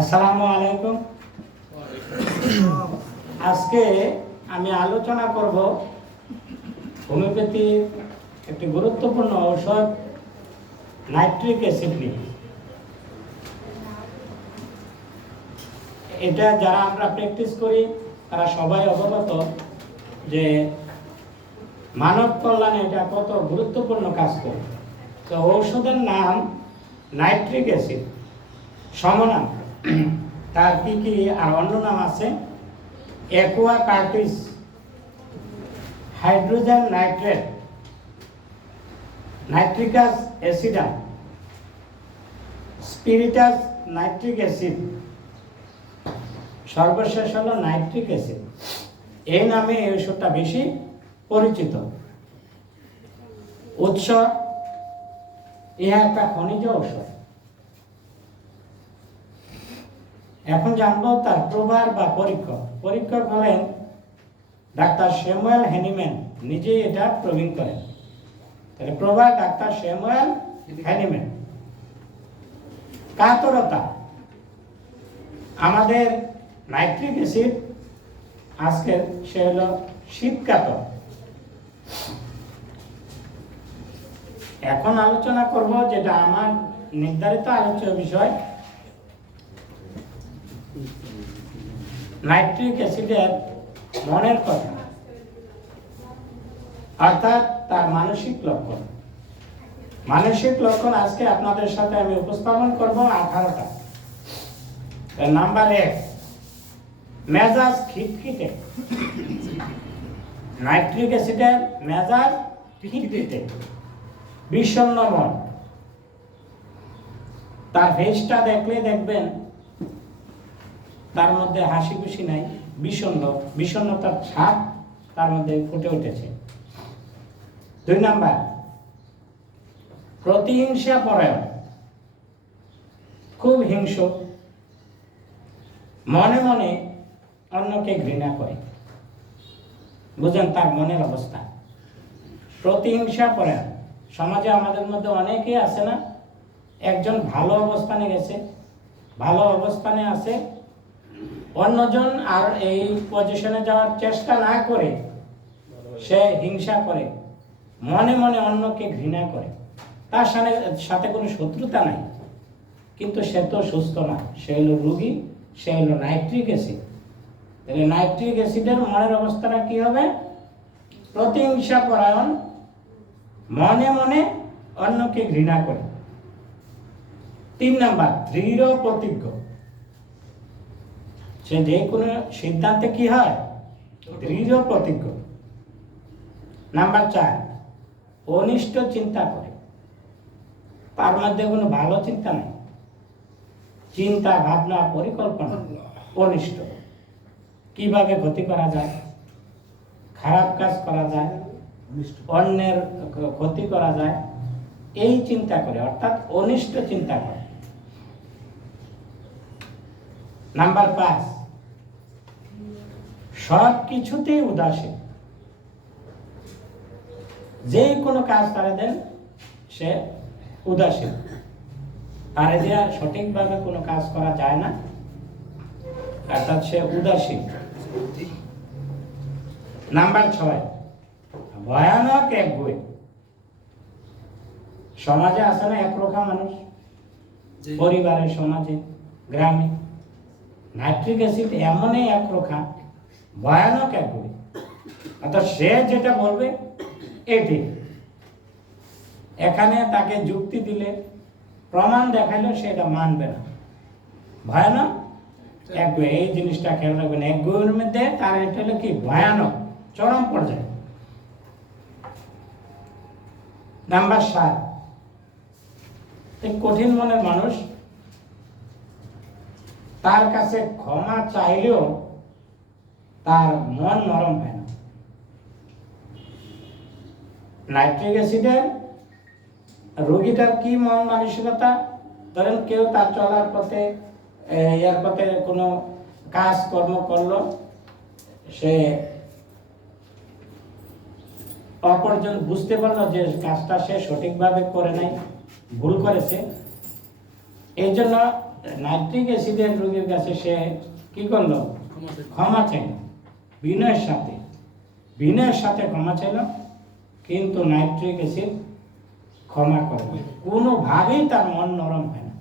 আসসালামু আলাইকুম। আজকে আমি আলোচনা করব হোমিওপ্যাথির একটি গুরুত্বপূর্ণ ঔষধ, নাইট্রিক অ্যাসিড নিয়ে। এটা যারা আমরা প্র্যাকটিস করি, তারা সবাই অবগত যে মানব কল্যাণে এটা কত গুরুত্বপূর্ণ কাজ করে। তো ঔষধের নাম নাইট্রিক অ্যাসিড। সমনাম। তার কি কি আর অন্য নাম আছে? অ্যাকুয়া কার্টিস হাইড্রোজেন নাইট্রেট নাইট্রিকাস অ্যাসিডাম স্পিরিটাস নাইট্রিক অ্যাসিড সর্বশেষ হলো নাইট্রিক অ্যাসিড এই নামে এই ওষুধটা বেশি পরিচিত। উৎস, ইহা একটা খনিজ ঔষধ। এখন জানব তার প্রভার বা পরীক্ষক। পরীক্ষক হলেন ডাক্তার শ্যামুয়েল হ্যানিম্যান নিজেই এটা প্রবীণ করেন। তাহলে প্রভার ডাক্তার শ্যামুয়েল হ্যানিম্যান কাতরতা। আমাদের নাইট্রিক অ্যাসিড, আজকের সে হলো শীতকাতর এখন আলোচনা করব যেটা আমার নির্ধারিত আলোচ্য বিষয় নাইট্রিক অ্যাসিডের মনের কথা। অর্থাৎ তার মানসিক লক্ষণ। মানসিক লক্ষণ আজকে আপনাদের সাথে আমি উপস্থাপন করব আঠারোটা। নাম্বার এক, মেজাজ খিটখিটে। নাইট্রিক অ্যাসিডের মেজাজ খিটখিটে। বিষণ্ণ মন। তার ফেসটা দেখলে দেখবেন তার মধ্যে হাসি খুশি নাই, বিষণ্ণ, বিষণ্ণতার ছাপ তার মধ্যে ফুটে উঠেছে। দুই নাম্বার, প্রতিহিংসা পরায়ণ। খুব হিংস মনে মনে অন্যকে ঘৃণা করে। বুঝেন তার মনের অবস্থা। প্রতিহিংসা পরায়ণ। সমাজে আমাদের মধ্যে অনেকেই আছে না, একজন ভালো অবস্থানে গেছে, ভালো অবস্থানে আছে অন্যজন আর এই পজিশনে যাওয়ার চেষ্টা না করে, সে হিংসা করে, মনে মনে অন্যকে ঘৃণা করে। তার সাথে সাথে কোনো শত্রুতা নাই। কিন্তু সে তো সুস্থ না। সে হলো রুগী, সে হলো নাইট্রিক অ্যাসিড তাহলে নাইট্রিক অ্যাসিডের মনের অবস্থাটা কি হবে? প্রতিহিংসা পরায়ণ, মনে মনে অন্যকে ঘৃণা করে। তিন নাম্বার, দৃঢ় প্রতিজ্ঞ। সে যে কোনো সিদ্ধান্তে কি হয়? দৃঢ় প্রতিজ্ঞ। নাম্বার চার, অনিষ্ট চিন্তা করে। তার মধ্যে কোনো ভালো চিন্তা নেই। চিন্তা, ভাবনা, পরিকল্পনা, অনিষ্ট। কীভাবে ক্ষতি করা যায়? খারাপ কাজ করা যায়? অন্যের ক্ষতি করা যায়? এই চিন্তা করে, অর্থাৎ অনিষ্ট চিন্তা করে। নাম্বার পাঁচ সব কিছুতেই উদাসীন। যে কোনো কাজ তারা দেন সে উদাসীন। তারে দেওয়া সঠিকভাবে কোনো কাজ করা যায় না অর্থাৎ সে উদাসীন। নাম্বার ছয় ভয়ানক এক বই সমাজে আছে না একরোখা মানুষ? পরিবারের সমাজে গ্রামে? নাইট্রিক অ্যাসিড এমনই একরোখা ভয়ানক এক অর্থাৎ সে যেটা বলবে, এটি। এখানে তাকে যুক্তি দিলে, প্রমাণ দেখাইলে সেটা মানবে না। ভয়ানক এক এই জিনিসটা খেয়াল রাখবেন, এক বইয়ের মধ্যে তার এটা হলো কি? ভয়ানক, চরম পর্যায়ে। নাম্বার সাত। কঠিন মনের মানুষ তার কাছে ক্ষমা চাইলেও তার মন নরম হয় না। নাইট্রিক অ্যাসিডের রোগীটার কি মন মানসিকতা? ধরেন কেউ তার চলার পথে ইয়ার পথে কোনো কাজ কর্ম করল, সে অপরজন বুঝতে পারল যে কাজটা সে সঠিকভাবে করে নাই, ভুল করেছে। এই জন্য নাইট্রিক অ্যাসিডের রোগীর কাছে সে কি করল? ক্ষমা চাইল। বিনয়ের সাথে। বিনয়ের সাথে ক্ষমা চাইল, কিন্তু নাইট্রিক অ্যাসিড ক্ষমা করে কোনোভাবেই তার মন নরম হয় না।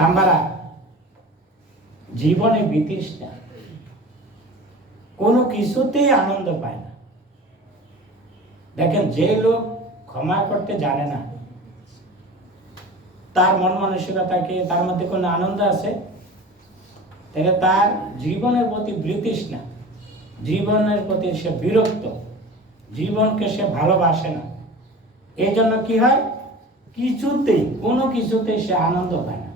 নাম্বার জীবনে বিতৃষ্ণা। কোনো কিছুতেই আনন্দ পায় না। দেখেন, যে লোক ক্ষমা করতে জানে না তার মন মানসিকতা কি, তার মধ্যে কোনো আনন্দ আছে? তাহলে তার জীবনের প্রতি বৃতৃষ্ণা জীবনের প্রতি সে বিরক্ত। জীবনকে সে ভালোবাসে না। এই জন্য কি হয়? কিছুতেই, কোনো কিছুতেই সে আনন্দ পায় না।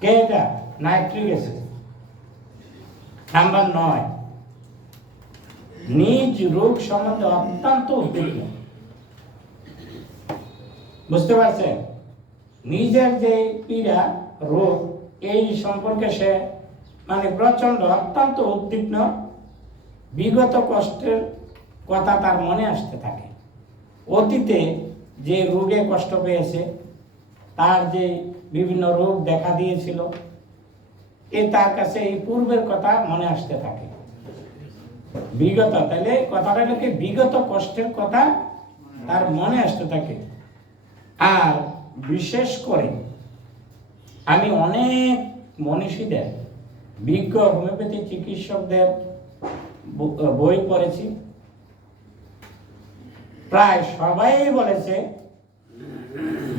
কে এটা? নাইট্রিক অ্যাসিড নাম্বার নয়। নিজ রোগ সম্বন্ধে অত্যন্ত উদ্বিগ্ন। বুঝতে পারছেন? নিজের যে পীড়া, রোগ, এই সম্পর্কে সে মানে প্রচণ্ড অত্যন্ত উদ্বিগ্ন। বিগত কষ্টের কথা তার মনে আসতে থাকে। অতীতে যে রোগে কষ্ট পেয়েছে, তার যে বিভিন্ন রোগ দেখা দিয়েছিল, এ তার কাছে এই পূর্বের কথা মনে আসতে থাকে। বিগত, তাহলে কথাটা বিগত কষ্টের কথা তার মনে আসতে থাকে। আর বিশেষ করে আমি অনেক মনীষীদের, বিজ্ঞ হোমিওপ্যাথি চিকিৎসকদের বই পড়েছি। প্রায় সবাই বলেছে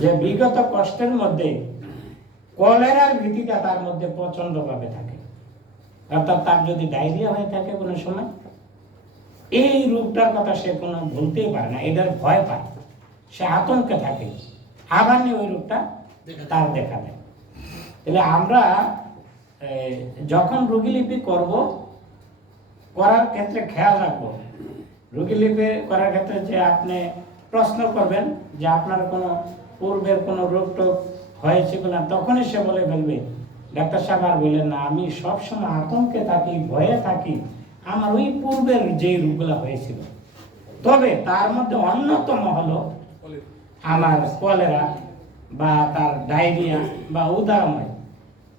যে বিগত কষ্টের মধ্যে কলেরার ভীতিটা তার মধ্যে প্রচন্ডভাবে থাকে। অর্থাৎ তার যদি ডায়রিয়া হয়ে থাকে কোনো সময়, এই রোগটার কথা সে কোনো ভুলতেই পারে না, এটার ভয় পায়। সে আতঙ্কে থাকে। আবার নিয়ে ওই রোগটা তার দেখা দেয় তাহলে আমরা যখন রোগীলিপি করব, করার ক্ষেত্রে খেয়াল রাখব। রোগীলিপি করার ক্ষেত্রে যে আপনি প্রশ্ন করবেন যে আপনার কোনো পূর্বের কোনো রোগ টোগ হয়েছে কিনা, তখনই সে বলে ফেলবে, ডাক্তার সাহেব আর বললেন না, আমি সবসময় আতঙ্কে থাকি, ভয়ে থাকি। আমার ওই পূর্বের যে রোগগুলো হয়েছিল। তবে তার মধ্যে অন্যতম হলো আমার কলেরা বা তার ডায়রিয়া বা উদারময়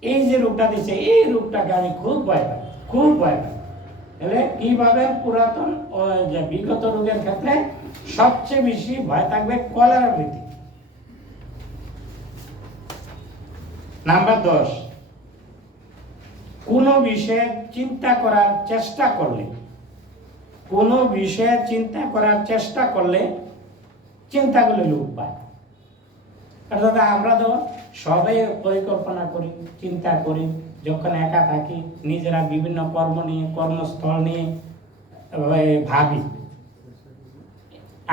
এই যে রোগটা দিছে, এই রোগটাকে আমি খুব ভয় পাই, খুব ভয় পাই। তাহলে কীভাবে পুরাতন যে বিগত রোগের ক্ষেত্রে সবচেয়ে বেশি ভয় থাকবে কলেরা ভীতি নাম্বার দশ, কোনো বিষয়ে চিন্তা করার চেষ্টা করলে, কোনো বিষয়ে চিন্তা করার চেষ্টা করলে চিন্তাগুলো লোপ পায়। আর দাদা, আমরা তো সবাই পরিকল্পনা করি, চিন্তা করি, যখন একা থাকি, নিজেরা বিভিন্ন কর্ম নিয়ে, কর্মস্থল নিয়ে ভাবি।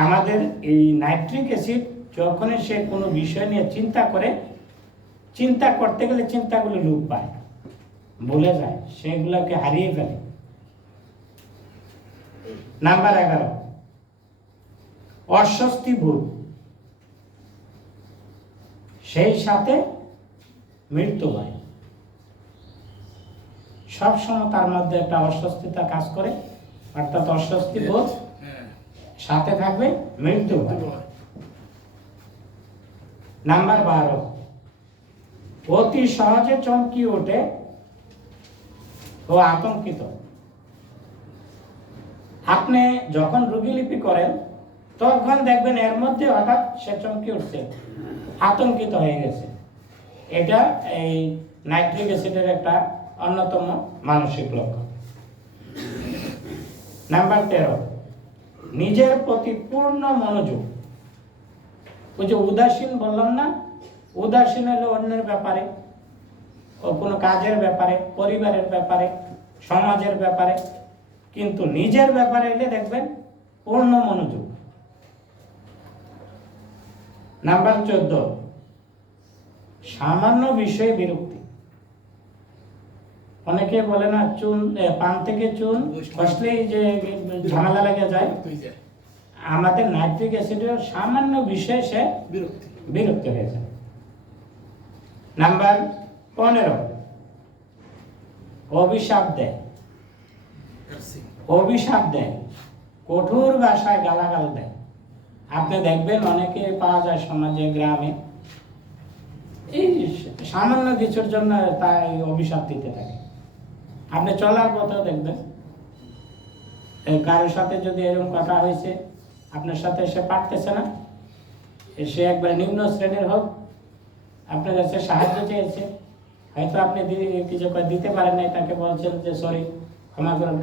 আমাদের এই নাইট্রিক অ্যাসিড যখনই সে কোনো বিষয় নিয়ে চিন্তা করে, চিন্তা করতে গেলে চিন্তাগুলো লোপ পায়। ভুলে যায়, সেগুলোকে হারিয়ে ফেলে। নাম্বার এগারো। অস্বস্তি বোধ। সেই সাথে মৃত্যু হয়। সবসময় তার মধ্যে একটা অস্বস্তিতা কাজ করে অর্থাৎ অস্বস্তি বোধ সাথে থাকবে মৃত্যু হয়। নাম্বার বারো অতি সহজে চমকি ওঠে ও আতঙ্কিত। আপনি যখন রুগীলিপি করেন তখন দেখবেন এর মধ্যে হঠাৎ সে চমকি উঠছে, আতঙ্কিত হয়ে গেছে। এটা এই নাইট্রিক অ্যাসিডের একটা অন্যতম মানসিক লক্ষণ। নাম্বার তেরো, নিজের প্রতি পূর্ণ মনোযোগ। ওই যে উদাসীন বললাম না, উদাসীন হলো অন্যের ব্যাপারে, ও কোনো কাজের ব্যাপারে, পরিবারের ব্যাপারে, সমাজের ব্যাপারে, কিন্তু নিজের ব্যাপারে এলে দেখবেন পূর্ণ মনোযোগ। নাম্বার চোদ্দ। সামান্য বিষয়ে বিরক্তি। অনেকে বলে না চুন পান থেকে চুন কষলেই যে ঝামেলা লেগে যায় আমাদের নাইট্রিক অ্যাসিডের সামান্য বিষয়ে সে বিরক্তি। বিরক্ত হয়ে যায়। নাম্বার পনেরো। অভিশাপ দেয়। অভিশাপ দেয়। কঠোর ভাষায় গালাগাল দেয়। আপনি দেখবেন অনেকে পাওয়া যায় সমাজে, গ্রামে। এই সামান্য কিছুর জন্য তাই অভিশাপ দিতে থাকে। আপনি চলার পথেও দেখবেন। কারোর সাথে যদি এরকম কথা হয়েছে, আপনার সাথে সে পারতেছে না। সে একবার নিম্ন শ্রেণির হোক, আপনার কাছে সাহায্য চেয়েছে। হয়তো আপনি কিছু দিতে পারেন নাই, তাকে বলছেন যে, সরি, ক্ষমা করুন।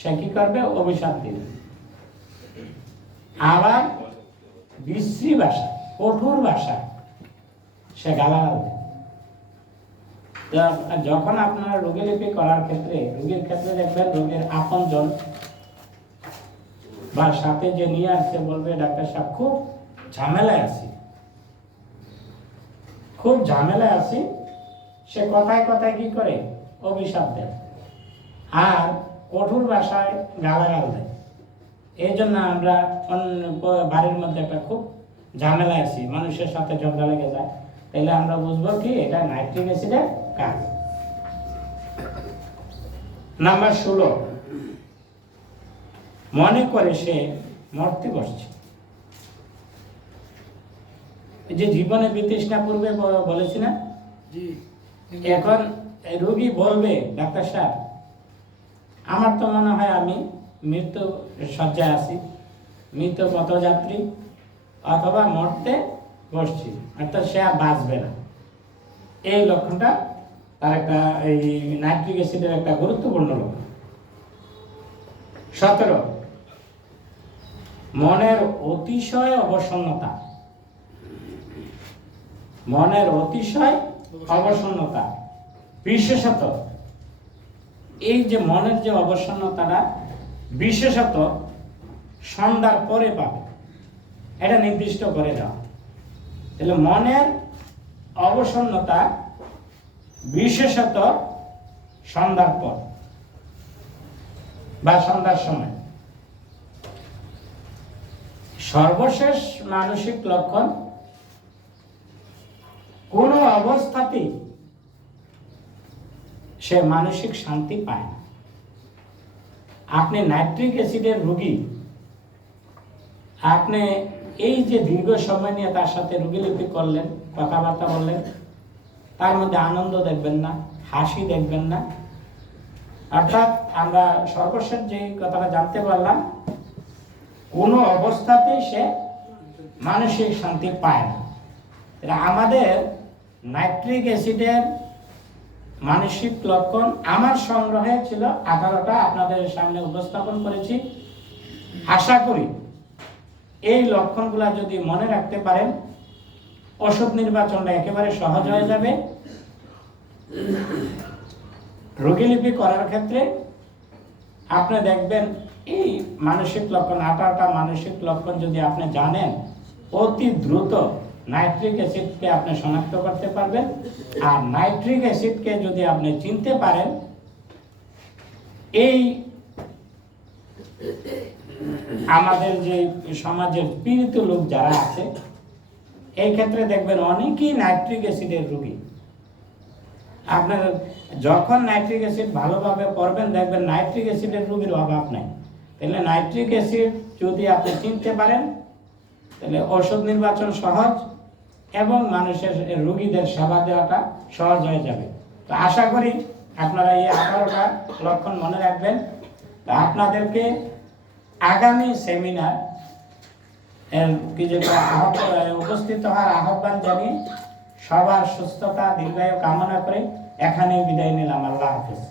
সে কি করবে? অভিশাপ দিবে। আবার বিশ্রী ভাষা, কঠোর ভাষা। সে গালাগাল যখন আপনার রোগীলিপি করার ক্ষেত্রে, রোগীর ক্ষেত্রে দেখবেন রোগীর আপনজন বা সাথে যে নিয়ে আসছে বলবে, ডাক্তার সাহেব, খুব ঝামেলায় আছি। খুব ঝামেলায় আছি। সে কথায় কথায় কি করে? অভিশাপ দেয়। আর কঠোর ভাষায় গালাগাল দেয়। এই জন্য আমরা অন্য বাড়ির মধ্যে একটা খুব ঝামেলায় আছি মানুষের সাথে ঝগড়া লেগে যায়। তাহলে আমরা বুঝব কি এটা নাইট্রিক অ্যাসিডের কাজ। নাম্বার ষোলো। মনে করে সে মরতে বসছে। যে জীবনে বিতৃষ্ণা পূর্বে বলেছি না? এখন রোগী বলবে ডাক্তার সাহেব আমার তো মনে হয় আমি মৃত্যু শয্যায় আছি। মৃত পথযাত্রী অথবা মরতে বসছি। অর্থাৎ সে আর বাঁচবে না। এই লক্ষণটা তার একটা এই নাইট্রিক অ্যাসিডের একটা গুরুত্বপূর্ণ লক্ষণ। সতেরো, মনের অতিশয় অবসন্নতা। মনের অতিশয় অবসন্নতা। বিশেষত এই যে মনের যে অবসন্নতাটা বিশেষত সন্ধ্যার পরে পাবে। এটা নির্দিষ্ট করে দেওয়া। তাহলে মনের অবসন্নতা বিশেষত সন্ধ্যার পর বা সন্ধ্যার সময়। সর্বশেষ মানসিক লক্ষণ, কোনো অবস্থাতেই সে মানসিক শান্তি পায় না। আপনি নাইট্রিক অ্যাসিডের রুগী, আপনি এই যে দীর্ঘ সময় নিয়ে তার সাথে রোগীলিপি করলেন, কথাবার্তা বললেন, তার মধ্যে আনন্দ দেখবেন না, হাসি দেখবেন না। অর্থাৎ আমরা সর্বশেষ যে কথাটা জানতে পারলাম, কোনো অবস্থাতেই সে মানসিক শান্তি পায় না। আমাদের নাইট্রিক অ্যাসিডের মানসিক লক্ষণ আমার সংগ্রহে ছিল আঠারোটা আপনাদের সামনে উপস্থাপন করেছি। আশা করি এই লক্ষণগুলা যদি মনে রাখতে পারেন, ওষুধ নির্বাচনটা একেবারে সহজ হয়ে যাবে। রোগীলিপি করার ক্ষেত্রে আপনি দেখবেন এই মানসিক লক্ষণ, আঠারোটা মানসিক লক্ষণ যদি আপনি জানেন, অতি দ্রুত নাইট্রিক অ্যাসিডকে আপনি শনাক্ত করতে পারবেন। আর নাইট্রিক অ্যাসিডকে যদি আপনি চিনতে পারেন, এই আমাদের যে সমাজের পীড়িত লোক যারা আছে, এই ক্ষেত্রে দেখবেন অনেকেই নাইট্রিক অ্যাসিডের রুগী। আপনার যখন নাইট্রিক অ্যাসিড ভালোভাবে করবেন দেখবেন নাইট্রিক অ্যাসিডের রুগীর অভাব নাই। তাহলে নাইট্রিক অ্যাসিড যদি আপনি চিনতে পারেন তাহলে ওষুধ নির্বাচন সহজ এবং মানুষের রোগীদের সেবা দেওয়াটা সহজ হয়ে যাবে। তো আশা করি আপনারা এই আঠারোটা লক্ষণ মনে রাখবেন। আপনাদেরকে আগামী সেমিনার কি উপস্থিত হওয়ার আহ্বান জানিয়ে সবার সুস্থতা, দীর্ঘায়ু কামনা করে এখানেই বিদায় নিলাম। আল্লাহ হাফিজ।